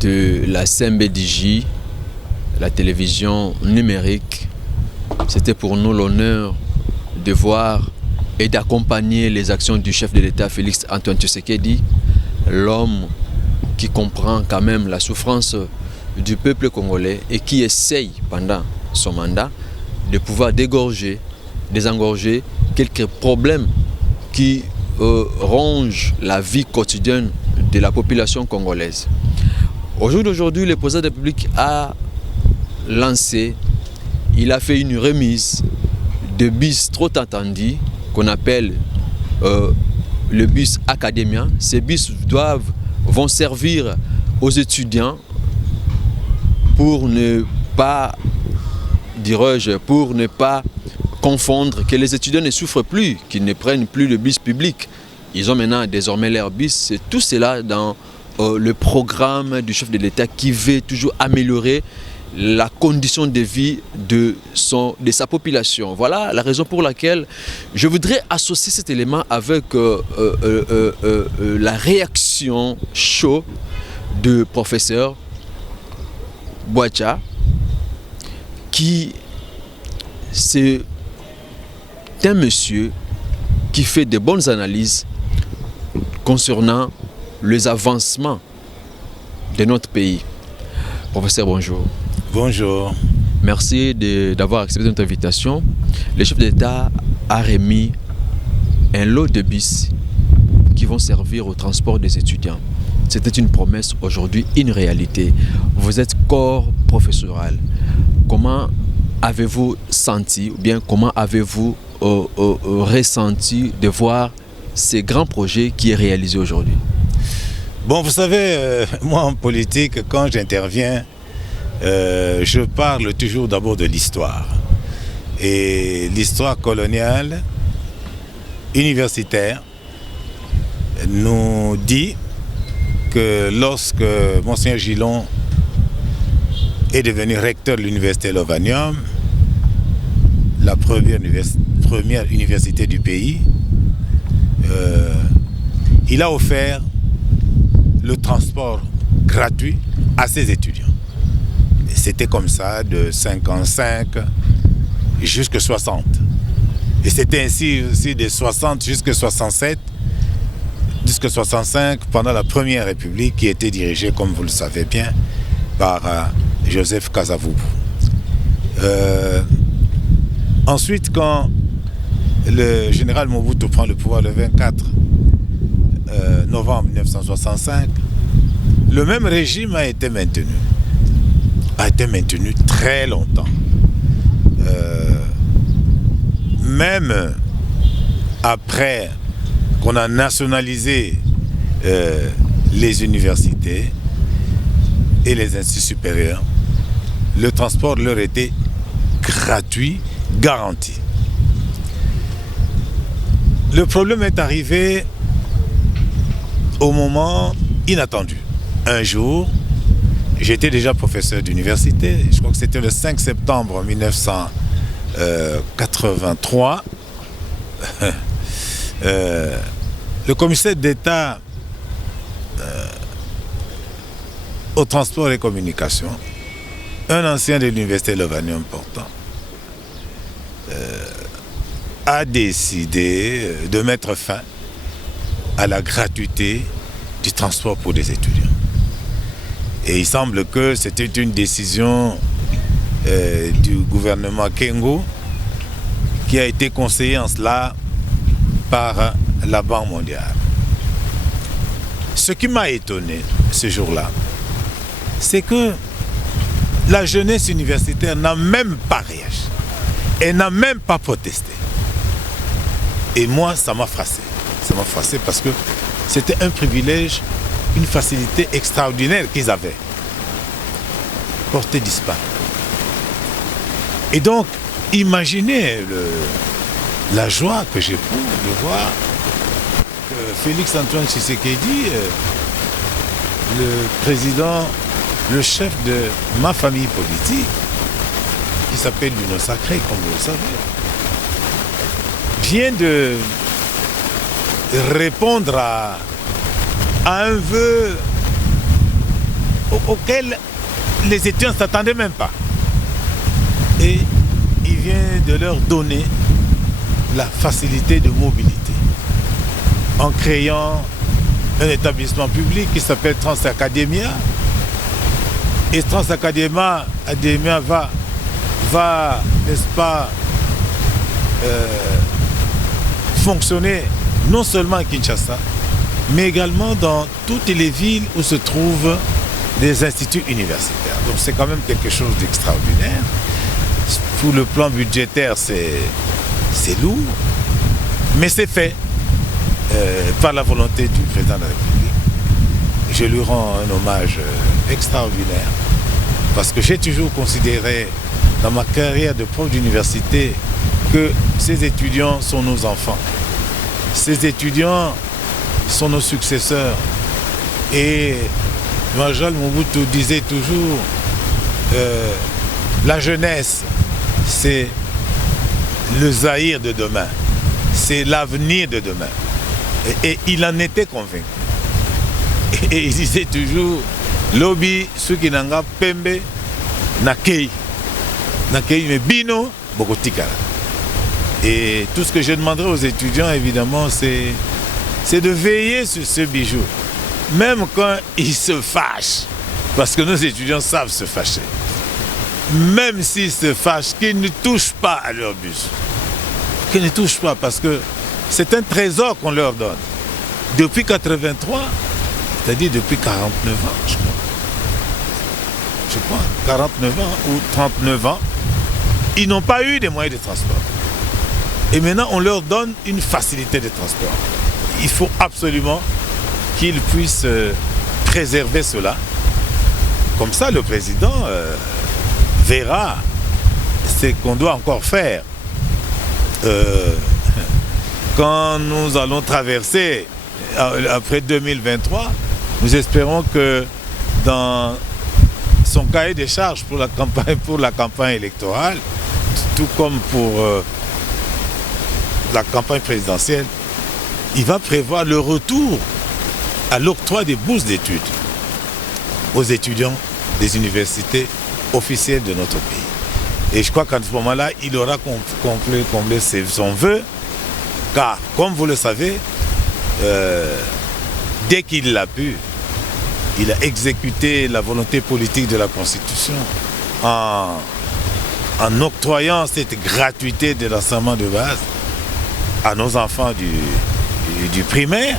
de la CMBDJ, la télévision numérique. C'était pour nous l'honneur de voir et d'accompagner les actions du chef de l'État Félix Antoine Tshisekedi, l'homme qui comprend quand même la souffrance du peuple congolais et qui essaye pendant son mandat de pouvoir désengorger quelques problèmes qui rongent la vie quotidienne de la population congolaise. Au jour d'aujourd'hui, le président de la République a lancé, il a fait une remise de bus trop attendus qu'on appelle le bus Academia. Ces bus vont servir aux étudiants pour ne pas, confondre, que les étudiants ne souffrent plus, qu'ils ne prennent plus de bus public. Ils ont maintenant désormais leur bus. C'est tout cela dans le programme du chef de l'État qui veut toujours améliorer la condition de vie de sa population. Voilà la raison pour laquelle je voudrais associer cet élément avec la réaction chaude du professeur Boacha, qui c'est un monsieur qui fait de bonnes analyses concernant les avancements de notre pays. Professeur, bonjour. Bonjour. Merci d'avoir accepté notre invitation. Le chef d'État a remis un lot de bus qui vont servir au transport des étudiants. C'était une promesse, aujourd'hui une réalité. Vous êtes corps professoral. Comment avez-vous senti, ou bien comment avez-vous ressenti de voir ces grands projets qui est réalisé aujourd'hui? Bon, vous savez, moi en politique, quand j'interviens, je parle toujours d'abord de l'histoire. Et l'histoire coloniale, universitaire, nous dit que lorsque Monseigneur Gillon est devenu recteur de l'université Lovanium, la première université du pays, il a offert le transport gratuit à ses étudiants. C'était comme ça de 55 jusqu'à 60. Et c'était ainsi aussi de 60 jusqu'à 67, jusqu'à 65 pendant la Première République qui était dirigée, comme vous le savez bien, par Joseph Kasavubu. Ensuite, quand le général Mobutu prend le pouvoir le 24 novembre 1965, le même régime a été maintenu très longtemps. Même après qu'on a nationalisé les universités et les instituts supérieurs, le transport leur était gratuit, garanti. Le problème est arrivé au moment inattendu. Un jour, j'étais déjà professeur d'université, je crois que c'était le 5 septembre 1983. Le commissaire d'État au transport et communication, un ancien de l'université Lovanium pourtant, a décidé de mettre fin à la gratuité du transport pour les étudiants. Et il semble que c'était une décision du gouvernement Kengo qui a été conseillée en cela par la Banque mondiale. Ce qui m'a étonné ce jour-là, c'est que la jeunesse universitaire n'a même pas réagi. Elle n'a même pas protesté. Et moi, ça m'a froissé. Ça m'a froissé parce que c'était un privilège, une facilité extraordinaire qu'ils avaient. Porté disparu. Et donc, imaginez la joie que j'éprouve de voir que Félix Antoine Tshisekedi, le président, le chef de ma famille politique, qui s'appelle l'Union Sacrée, comme vous le savez, vient de répondre à un vœu auxquelles les étudiants ne s'attendaient même pas. Et il vient de leur donner la facilité de mobilité en créant un établissement public qui s'appelle Transacademia. Et Transacademia va, n'est-ce pas, fonctionner non seulement à Kinshasa, mais également dans toutes les villes où se trouvent des instituts universitaires. Donc c'est quand même quelque chose d'extraordinaire. Pour le plan budgétaire, c'est lourd, mais c'est fait par la volonté du président de la République. Je lui rends un hommage extraordinaire, parce que j'ai toujours considéré dans ma carrière de prof d'université que ces étudiants sont nos enfants. Ces étudiants sont nos successeurs. Et Marshal Mobutu disait toujours la jeunesse, c'est le Zaïre de demain, c'est l'avenir de demain. Et il en était convaincu. Et il disait toujours, Lobi, ceux qui n'ont pas pembe, nakei mais bino, bokotikala. Et tout ce que je demanderai aux étudiants, évidemment, c'est de veiller sur ce bijou. Même quand ils se fâchent, parce que nos étudiants savent se fâcher. Même s'ils se fâchent, qu'ils ne touchent pas à leur bus. Qu'ils ne touchent pas, parce que c'est un trésor qu'on leur donne. Depuis 83, c'est-à-dire depuis 49 ans, je crois, 49 ans ou 39 ans, ils n'ont pas eu des moyens de transport. Et maintenant, on leur donne une facilité de transport. Il faut absolument qu'ils puissent préserver cela. Comme ça, le président verra ce qu'on doit encore faire. Quand nous allons traverser, après 2023, nous espérons que dans son cahier des charges pour la campagne électorale, tout comme pour la campagne présidentielle, il va prévoir le retour à l'octroi des bourses d'études aux étudiants des universités officielles de notre pays. Et je crois qu'à ce moment-là, il aura comblé son vœu, car, comme vous le savez, dès qu'il l'a pu, il a exécuté la volonté politique de la Constitution en octroyant cette gratuité de l'enseignement de base à nos enfants du primaire.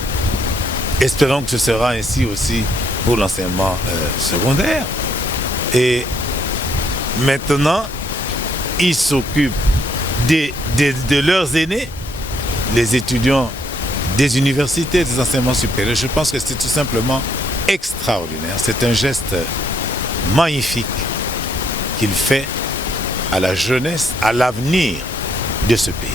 Espérons que ce sera ainsi aussi pour l'enseignement secondaire. Et maintenant, ils s'occupent de leurs aînés, les étudiants des universités, des enseignements supérieurs. Je pense que c'est tout simplement extraordinaire. C'est un geste magnifique qu'il fait à la jeunesse, à l'avenir de ce pays.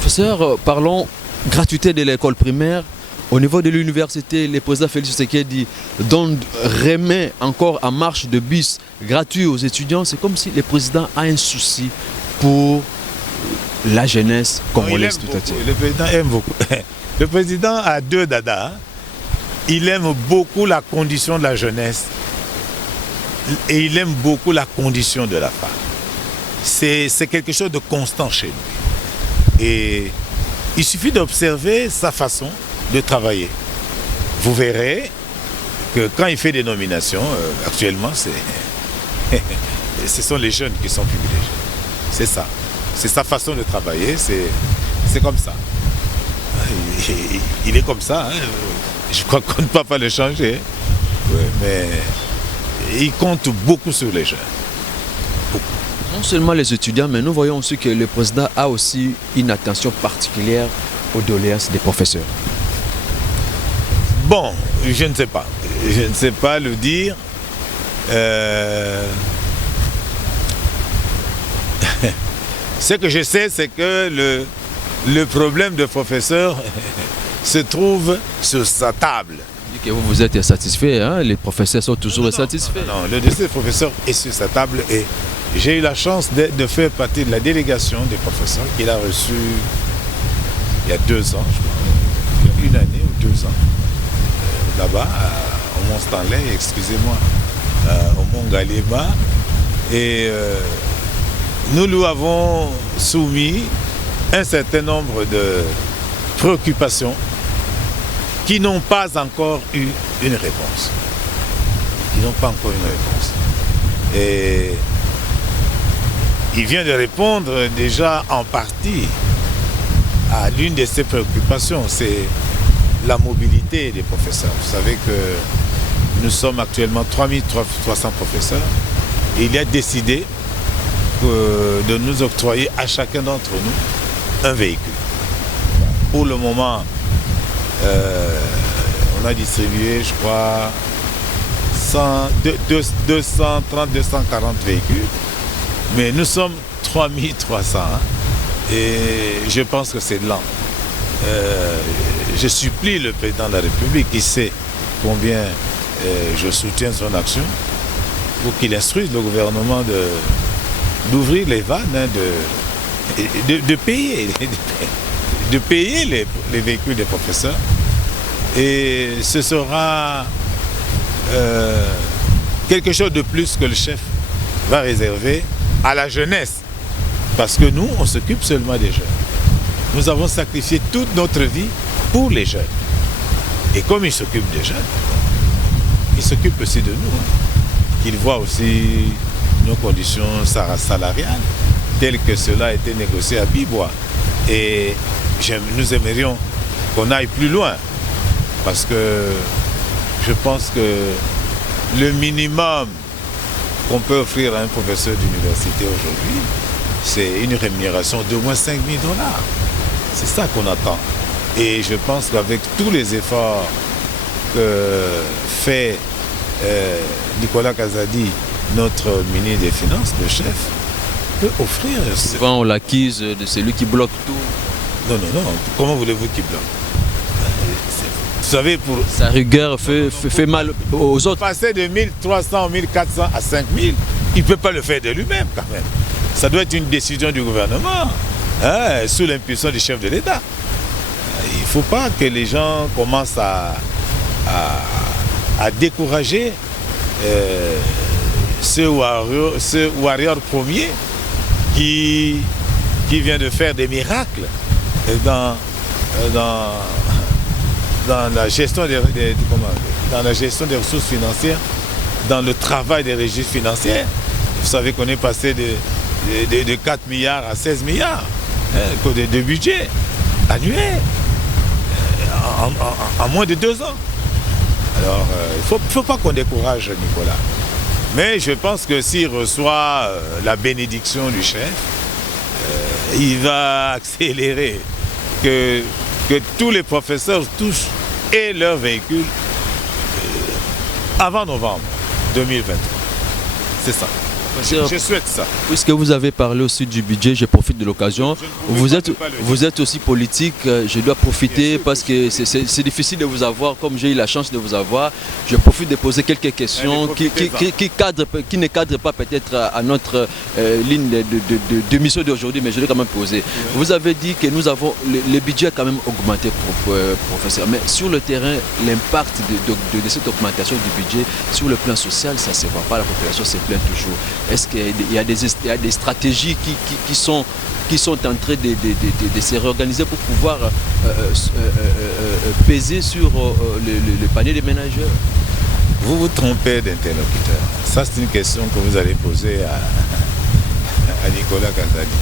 Professeur, parlons gratuité de l'école primaire. Au niveau de l'université, le président Félix Tshisekedi remet encore en marche de bus gratuits aux étudiants. C'est comme si le président a un souci pour la jeunesse congolaise tout entière. Le président aime beaucoup. Le président a deux dadas. Il aime beaucoup la condition de la jeunesse et il aime beaucoup la condition de la femme. C'est quelque chose de constant chez lui. Et il suffit d'observer sa façon de travailler. Vous verrez que quand il fait des nominations, actuellement, ce sont les jeunes qui sont privilégiés. C'est ça. C'est sa façon de travailler, c'est comme ça. Il est comme ça. Hein. Je crois qu'on ne peut pas le changer. Ouais, mais il compte beaucoup sur les jeunes. Beaucoup. Non seulement les étudiants, mais nous voyons aussi que le président a aussi une attention particulière aux doléances des professeurs. Bon, je ne sais pas. Je ne sais pas le dire. Ce que je sais, c'est que le problème de professeur se trouve sur sa table. Que vous êtes satisfait, hein? Les professeurs sont toujours satisfaits. Non, le dossier des professeurs est sur sa table et j'ai eu la chance de faire partie de la délégation des professeurs qu'il a reçue il y a 2 ans, je crois. Il y a 1 année ou 2 ans, là-bas, au Mont Stanley, excusez-moi. au Mont Galema. Et nous lui avons soumis un certain nombre de préoccupations qui n'ont pas encore eu une réponse. Et il vient de répondre déjà en partie à l'une de ces préoccupations, c'est la mobilité des professeurs. Vous savez que nous sommes actuellement 3300 professeurs et il a décidé de nous octroyer à chacun d'entre nous un véhicule. Pour le moment, on a distribué, je crois, 230, 240 véhicules, mais nous sommes 3300 et je pense que c'est lent. Je supplie le président de la République, qui sait combien je soutiens son action, pour qu'il instruise le gouvernement d'ouvrir les vannes, de payer, les véhicules des professeurs. Et ce sera quelque chose de plus que le chef va réserver à la jeunesse. Parce que nous, on s'occupe seulement des jeunes. Nous avons sacrifié toute notre vie pour les jeunes. Et comme il s'occupe des jeunes, il s'occupe aussi de nous. Il voit aussi nos conditions salariales, telles que cela a été négocié à Bibois. Et nous aimerions qu'on aille plus loin. Parce que je pense que le minimum qu'on peut offrir à un professeur d'université aujourd'hui, c'est une rémunération d'au moins 5 000 $. C'est ça qu'on attend. Et je pense qu'avec tous les efforts que fait Nicolas Kazadi, notre ministre des Finances, le chef, peut offrir... Souvent on l'accuse de celui qui bloque tout. Non. Comment voulez-vous qu'il bloque? Vous savez, pour... Sa rigueur fait mal aux autres. Passer de 1300, 1400 à 5000, il ne peut pas le faire de lui-même quand même. Ça doit être une décision du gouvernement, sous l'impulsion du chef de l'État. Il ne faut pas que les gens commencent à décourager ce warrior premier qui vient de faire des miracles dans la gestion des ressources financières, dans le travail des registres financiers. Vous savez qu'on est passé de 4 milliards à 16 milliards de budget annuel en moins de 2 ans. Alors, il ne faut pas qu'on décourage Nicolas. Mais je pense que s'il reçoit la bénédiction du chef, il va accélérer que tous les professeurs touchent et leur véhicule avant novembre 2023. C'est ça. Je souhaite ça. Puisque vous avez parlé aussi du budget, je profite de l'occasion. Vous êtes aussi politique, je dois profiter parce que c'est difficile de vous avoir, comme j'ai eu la chance de vous avoir. Je profite de poser quelques questions qui ne cadrent pas peut-être à notre ligne de mission d'aujourd'hui, mais je l'ai quand même posé. Vous avez dit que nous avons le budget a quand même augmenté, professeur. Mais sur le terrain, l'impact de cette augmentation du budget sur le plan social, ça ne se voit pas, la population se plaint toujours. Est-ce qu'il y a des stratégies qui sont en train de se réorganiser pour pouvoir peser sur le panier des ménageurs? Vous vous trompez d'interlocuteur. Ça, c'est une question que vous allez poser à Nicolas Kazadi.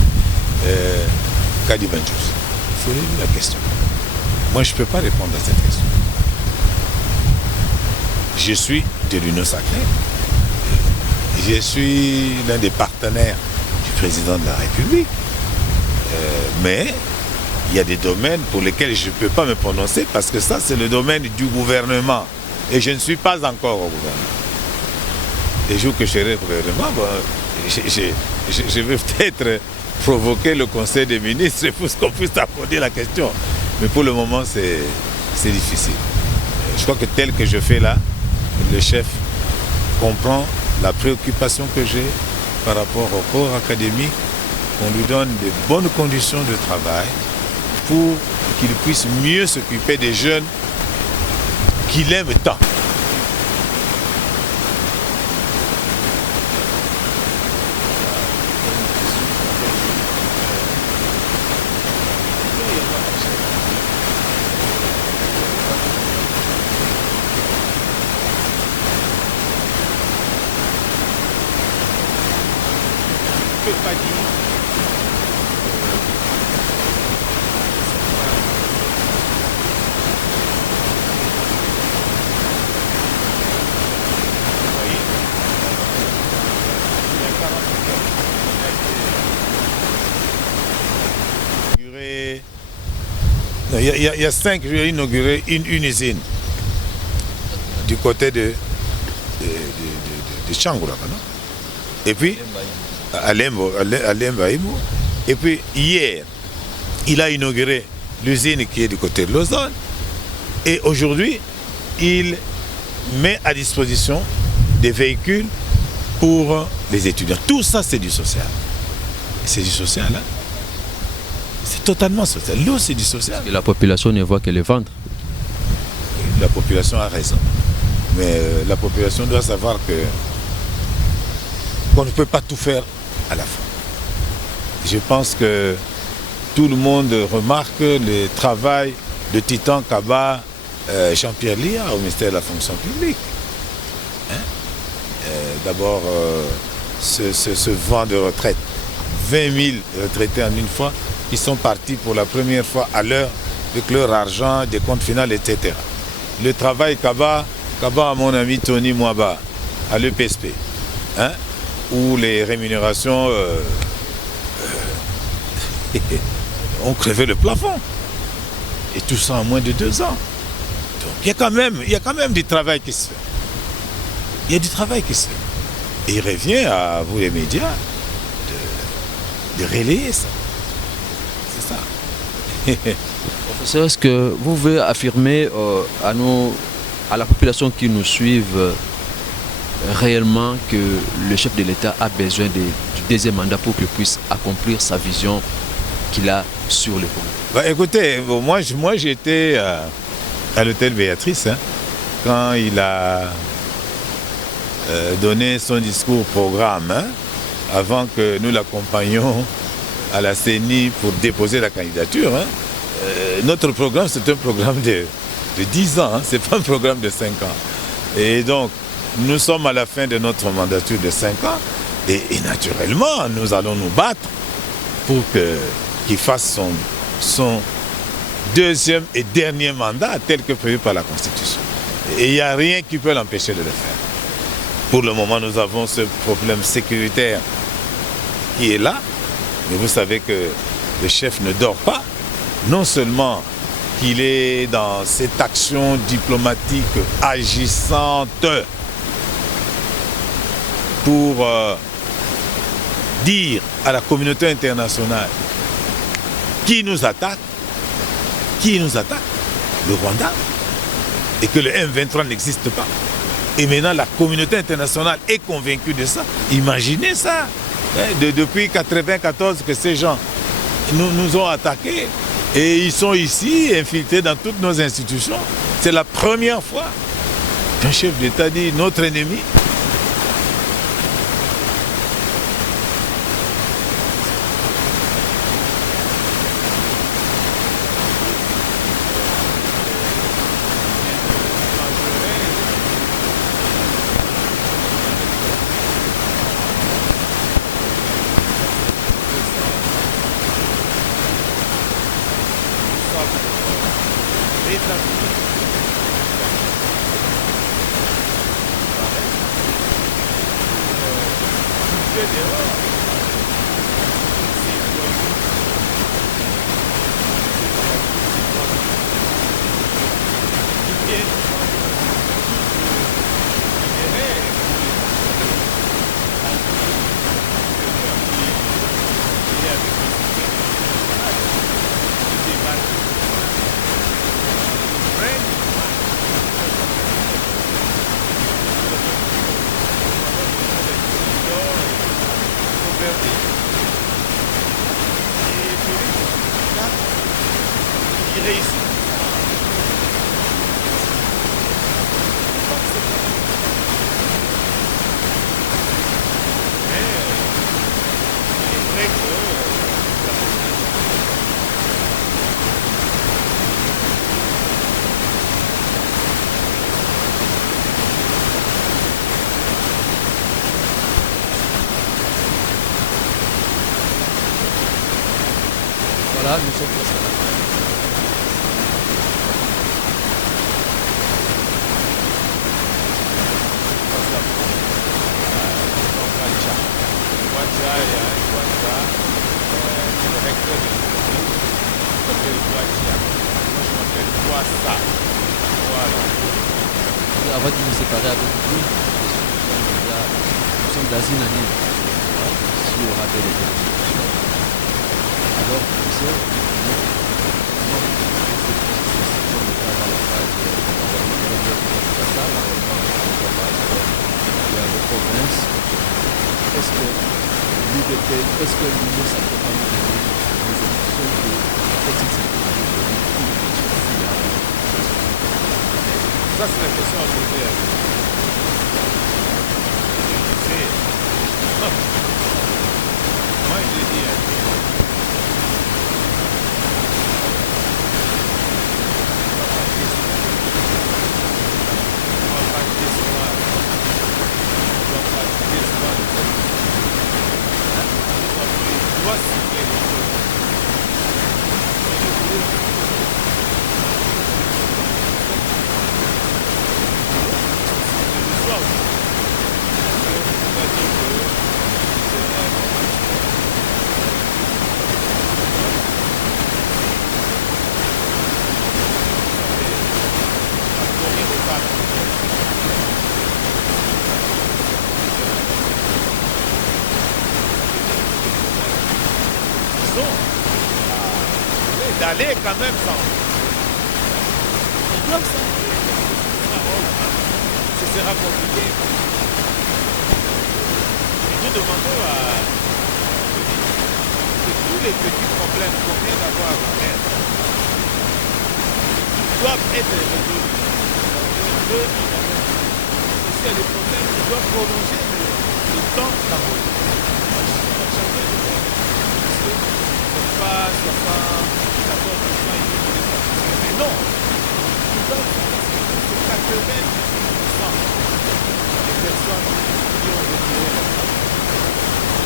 Kadibanjous. Il faut lui la question. Moi, je ne peux pas répondre à cette question. Je suis de l'Union sacrée. Je suis l'un des partenaires du président de la République. Mais il y a des domaines pour lesquels je ne peux pas me prononcer parce que ça, c'est le domaine du gouvernement. Et je ne suis pas encore au gouvernement. Les jours que je serai au gouvernement, je vais peut-être provoquer le Conseil des ministres pour qu'on puisse aborder la question. Mais pour le moment, c'est difficile. Je crois que tel que je fais là, le chef comprend la préoccupation que j'ai par rapport au corps académique, qu'on lui donne de bonnes conditions de travail pour qu'il puisse mieux s'occuper des jeunes qu'il aime tant. ne peut pas dire. Il y a 5 jours, inauguré une usine du côté de Changoura. Et puis, à Lembaïmo. Et puis, hier, il a inauguré l'usine qui est du côté de Lausanne. Et aujourd'hui, il met à disposition des véhicules pour les étudiants. Tout ça, c'est du social. C'est du social, hein? C'est totalement social. L'eau, c'est du social. Et la population ne voit que le ventre. La population a raison. Mais la population doit savoir qu'on ne peut pas tout faire à la fois. Je pense que tout le monde remarque le travail de Titan Kaba, Jean-Pierre Lia au ministère de la fonction publique. Hein? D'abord, ce vent de retraite. 20 000 retraités en une fois qui sont partis pour la première fois à l'heure avec leur argent, des comptes finaux, etc. Le travail Kaba à mon ami Tony Mwaba, à l'EPSP, hein, où les rémunérations ont crevé le plafond. Et tout ça en moins de 2 ans. Donc il y a quand même du travail qui se fait. Il y a du travail qui se fait. Et il revient à vous les médias de relayer ça. C'est ça. Professeur, est-ce que vous pouvez affirmer à la population qui nous suivent réellement que le chef de l'État a besoin du deuxième mandat pour qu'il puisse accomplir sa vision qu'il a sur le Congo? Bah, écoutez, moi j'étais à l'hôtel Béatrice, hein, quand il a donné son discours programme, hein, avant que nous l'accompagnions à la CENI pour déposer la candidature. Hein. Notre programme, c'est un programme de 10 ans, hein, ce n'est pas un programme de 5 ans. Et donc, nous sommes à la fin de notre mandature de 5 ans et naturellement, nous allons nous battre pour qu'il fasse son deuxième et dernier mandat tel que prévu par la Constitution. Et il n'y a rien qui peut l'empêcher de le faire. Pour le moment, nous avons ce problème sécuritaire qui est là, mais vous savez que le chef ne dort pas. Non seulement qu'il est dans cette action diplomatique agissante pour dire à la communauté internationale qui nous attaque, le Rwanda, et que le M23 n'existe pas. Et maintenant, la communauté internationale est convaincue de ça. Imaginez ça. Depuis 1994 que ces gens nous ont attaqués et ils sont ici, infiltrés dans toutes nos institutions. C'est la première fois qu'un chef d'État dit notre ennemi. Là, nous sommes presque à la fin. Avant de nous séparer avec lui, nous sommes dans une année. Si on rappelle les télévisions. Alors, professeur, est-ce que l'UDP, est-ce que l'Union s'accompagne des élections de petite sécurité politique? Ça, c'est la question à poser. Moi, je dis. D'aller quand même sans. Ils doivent s'enlever. Ce sera compliqué. Et nous demandons à que tous les petits problèmes qu'on vient d'avoir à connaître doivent être résolus. S'il y a des problèmes, ils doivent prolonger le temps d'abord. Pas 14%, mais non, c'est 80% des personnes qui ont retiré la place.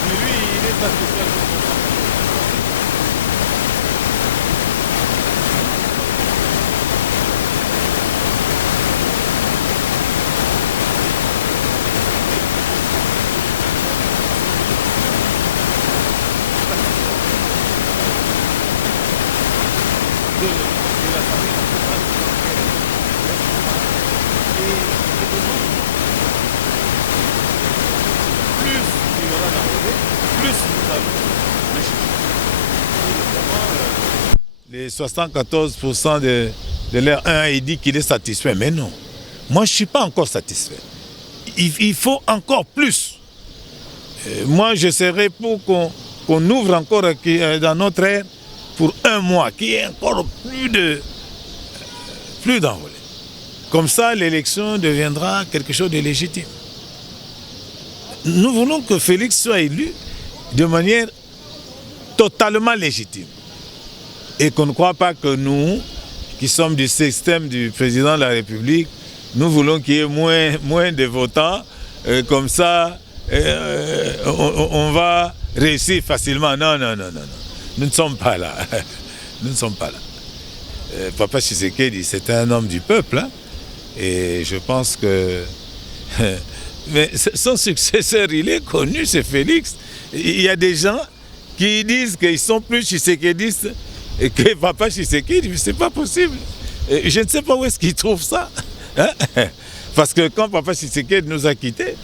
Mais lui, il est satisfait de ça. Les 74% de l'air 1, il dit qu'il est satisfait. Mais non, moi je ne suis pas encore satisfait. Il faut encore plus. Moi je serais pour qu'on ouvre encore dans notre ère pour un mois, qu'il y ait encore plus d'envolée. Comme ça, l'élection deviendra quelque chose de légitime. Nous voulons que Félix soit élu de manière totalement légitime. Et qu'on ne croit pas que nous, qui sommes du système du président de la République, nous voulons qu'il y ait moins de votants, comme ça, on va réussir facilement. Non. Nous ne sommes pas là. Nous ne sommes pas là. Papa Tshisekedi, c'est un homme du peuple. Hein, et je pense que... Mais son successeur, il est connu, c'est Félix. Il y a des gens qui disent qu'ils sont plus tshisekédistes que Papa Tshisekedi, mais ce n'est pas possible. Je ne sais pas où est-ce qu'ils trouvent ça. Hein? Parce que quand Papa Tshisekedi nous a quittés,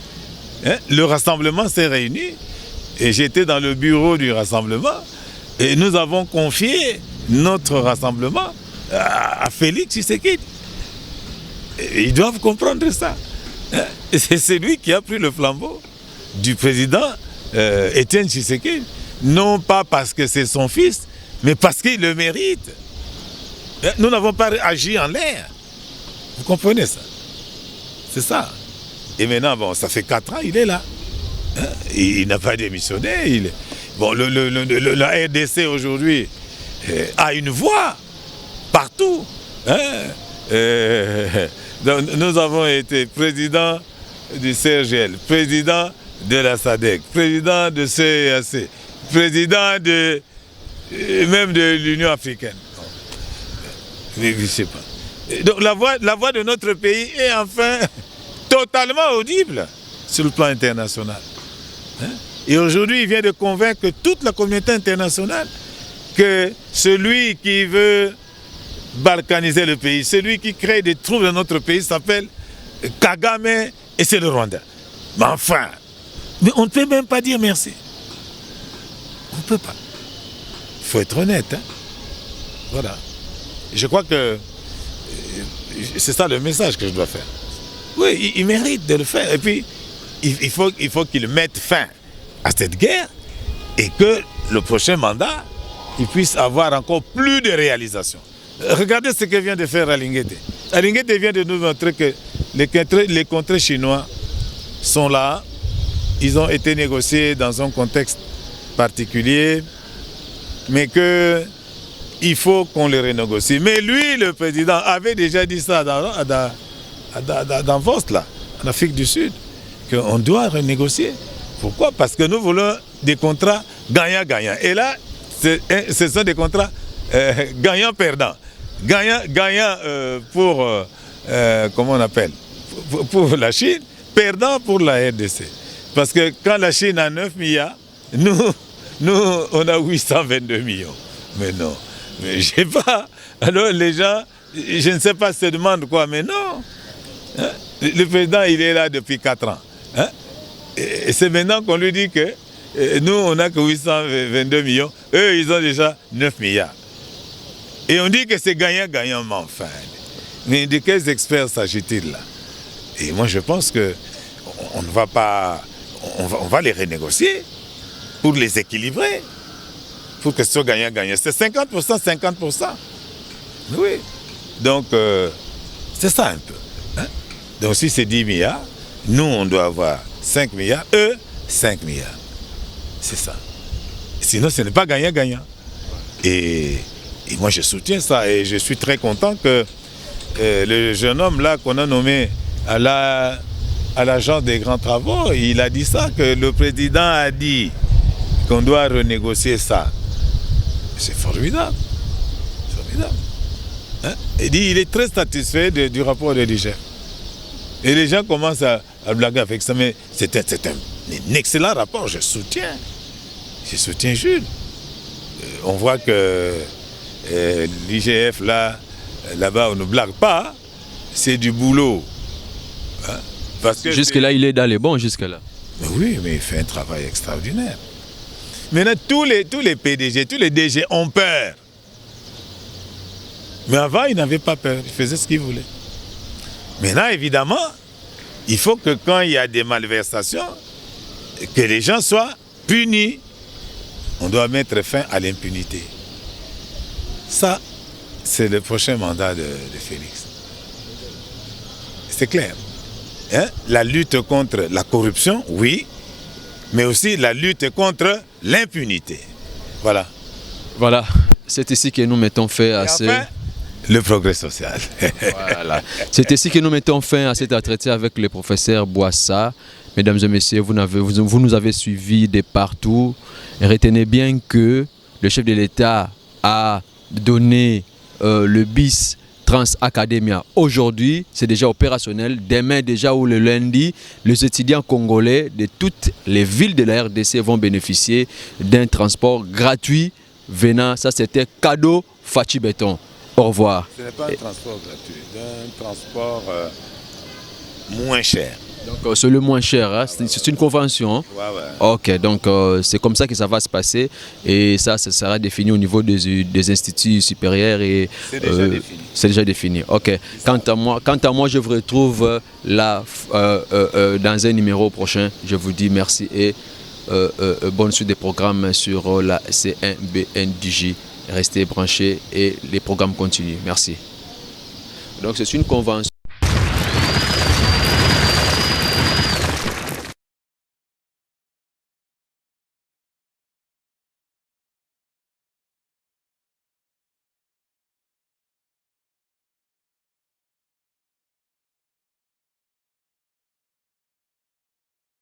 hein, le rassemblement s'est réuni et j'étais dans le bureau du rassemblement et nous avons confié notre rassemblement à Félix Tshisekedi. Ils doivent comprendre ça. Hein? C'est lui qui a pris le flambeau du président Étienne Tshisekedi. Non pas parce que c'est son fils, mais parce qu'il le mérite. Nous n'avons pas agi en l'air. Vous comprenez ça? C'est ça. Et maintenant, bon, ça fait 4 ans, il est là. Hein? Il n'a pas démissionné. Bon, la RDC aujourd'hui a une voix partout. Hein? Donc, nous avons été président du CRGL, président de la SADC, président de CEAC, président même de l'Union africaine. Mais je ne sais pas. Donc la voix de notre pays est enfin totalement audible sur le plan international. Et aujourd'hui, il vient de convaincre toute la communauté internationale que celui qui veut balkaniser le pays, celui qui crée des troubles dans notre pays s'appelle Kagame et c'est le Rwanda. Mais enfin, on ne peut même pas dire merci. On ne peut pas. Il faut être honnête. Voilà. Je crois que c'est ça le message que je dois faire. Oui, il mérite de le faire. Et puis, il faut qu'il mette fin à cette guerre et que le prochain mandat, il puisse avoir encore plus de réalisations. Regardez ce que vient de faire Alinguete. Alinguete vient de nous montrer que les contrats chinois sont là. Ils ont été négociés dans un contexte particulier, mais qu'il faut qu'on les renégocie. Mais lui, le président, avait déjà dit ça dans Vost, là, en Afrique du Sud, qu'on doit renégocier. Pourquoi? Parce que nous voulons des contrats gagnant-gagnant. Et là, ce sont des contrats gagnant-perdant. Gagnant pour, comment on appelle, pour la Chine, perdant pour la RDC. Parce que quand la Chine a 9 milliards, nous on a 822 millions. Mais non, mais je sais pas. Alors les gens, je ne sais pas, se demandent quoi, mais non. Hein? Le président, il est là depuis 4 ans. Hein? Et c'est maintenant qu'on lui dit que nous, on n'a que 822 millions. Eux, ils ont déjà 9 milliards. Et on dit que c'est gagnant-gagnant, mais enfin. Mais de quels experts s'agit-il là? Et moi, je pense qu'on ne va pas... On va les renégocier pour les équilibrer, pour que ce soit gagnant-gagnant. C'est 50%, 50%. Oui. Donc, c'est ça un peu. Hein? Donc, si c'est 10 milliards, nous, on doit avoir 5 milliards, eux, 5 milliards. C'est ça. Sinon, ce n'est pas gagnant-gagnant. Et moi, je soutiens ça. Et je suis très content que le jeune homme là qu'on a nommé à l'agence des grands travaux, il a dit ça, que le président a dit qu'on doit renégocier ça. C'est formidable. Formidable. Hein? Il est très satisfait du rapport de l'IGF. Et les gens commencent à blaguer avec ça, mais c'est un excellent rapport, je soutiens. Je soutiens Jules. On voit que l'IGF, là-bas, on ne blague pas, c'est du boulot. Hein? Jusque-là, il est dans les bons, jusque-là. Mais oui, mais il fait un travail extraordinaire. Maintenant, tous les PDG, tous les DG ont peur. Mais avant, ils n'avaient pas peur, ils faisaient ce qu'ils voulaient. Maintenant, évidemment, il faut que quand il y a des malversations, que les gens soient punis. On doit mettre fin à l'impunité. Ça, c'est le prochain mandat de Félix. C'est clair. Hein? La lutte contre la corruption, oui, mais aussi la lutte contre l'impunité. Voilà. Voilà, c'est ici que nous mettons fin à le progrès social. Voilà. C'est ici que nous mettons fin à cet entretien avec le professeur Boissa. Mesdames et messieurs, vous nous avez suivis de partout. Et retenez bien que le chef de l'État a donné le BIS Trans Academia. Aujourd'hui, c'est déjà opérationnel. Demain déjà ou le lundi, les étudiants congolais de toutes les villes de la RDC vont bénéficier d'un transport gratuit venant. Ça, c'était cadeau Fachi Béton. Au revoir. Ce n'est pas un transport gratuit, c'est un transport moins cher. Donc c'est le moins cher, hein? C'est une convention. Hein? Ouais, ouais. Ok, donc c'est comme ça que ça va se passer et ça sera défini au niveau des instituts supérieurs et c'est déjà défini. C'est déjà défini. Ok. Quant à moi, je vous retrouve là dans un numéro prochain. Je vous dis merci et bonne suite des programmes sur la C1BNDJ. Restez branchés et les programmes continuent. Merci. Donc c'est une convention.